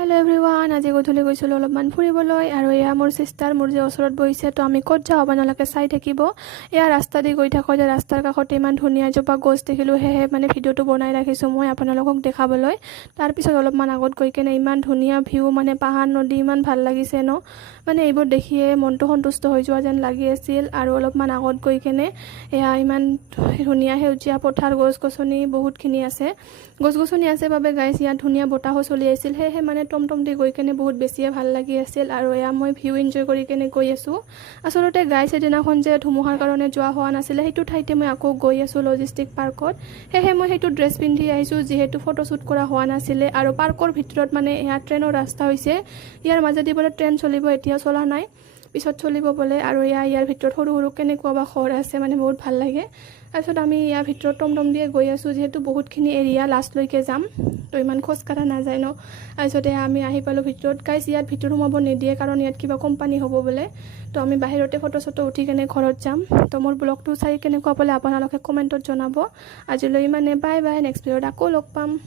Hello' everyone, আজি গধূলি গৈছিলোঁ অলপমান ফুৰিবলৈ আৰু এয়া মোৰ চিষ্টাৰ মোৰ যে ওচৰত বহিছে। তো আমি ক'ত যাওঁ আপোনালোকে চাই থাকিব। এয়া ৰাস্তা দি গৈ থাকোঁতে ৰাস্তাৰ কাষতে ইমান ধুনীয়া এজোপা গছ দেখিলোঁ, সেয়েহে মানে ভিডিঅ'টো বনাই ৰাখিছোঁ মই আপোনালোকক দেখাবলৈ। তাৰপিছত অলপমান আগত গৈ কেনে ইমান ধুনীয়া ভিউ, মানে পাহাৰ নদী ইমান ভাল লাগিছে ন, মানে এইবোৰ দেখিয়ে মনটো সন্তুষ্ট হৈ যোৱা যেন লাগি আছিল। আৰু অলপমান আগত গৈ কেনে এয়া ইমান ধুনীয়া সেউজীয়া পথাৰ, গছ গছনি বহুতখিনি আছে। গছ গছনি আছে বাবে গাইছ ইয়াত ধুনীয়া বতাহো চলি আছিল, সেয়েহে মানে টমটম দি গৈ কেনে বহুত বেছিয়ে ভাল লাগি আছিল। আৰু এয়া মই ভিউ এনজয় কৰি কেনে গৈ আছোঁ। আচলতে গাইছ এদিনাখন যে ধুমুহাৰ কাৰণে যোৱা হোৱা নাছিলে, সেইটো ঠাইতে মই আকৌ গৈ আছোঁ লজিষ্টিক পাৰ্কত। সেয়েহে মই সেইটো ড্ৰেছ পিন্ধি আহিছোঁ, যিহেতু ফটোশ্বুট কৰা হোৱা নাছিলে। আৰু পাৰ্কৰ ভিতৰত মানে এয়া ট্ৰেইনৰ ৰাস্তা হৈছে, ইয়াৰ মাজেদি বোলে ট্ৰেইন চলিব, এতিয়া চলা নাই, পিছত চলিব বোলে। আৰু ইয়াৰ ভিতৰত সৰু সৰু কেনেকুৱা বা ঘৰ আছে, মানে বহুত ভাল লাগে। তাৰপিছত আমি ইয়াৰ ভিতৰত টমটম দিয়ে গৈ আছোঁ, যিহেতু বহুতখিনি এৰিয়া লাষ্টলৈকে যাম, তো ইমান খোজ কঢ়া নাযায় ন। তাৰপিছতে আমি আহি পালোঁ ভিতৰত। গাইছ ইয়াত ভিতৰত সোমাব নিদিয়ে, কাৰণ ইয়াত কিবা কোম্পানী হ'ব বোলে। তো আমি বাহিৰতে ফটো চটো উঠি কেনে ঘৰত যাম। তো মোৰ ব্লগটো চাই কেনেকুৱা পালে আপোনালোকে কমেণ্টত জনাব। আজিলৈ ইমানে, বাই বাই, নেক্সট ভিডিঅ'ত আকৌ লগ পাম।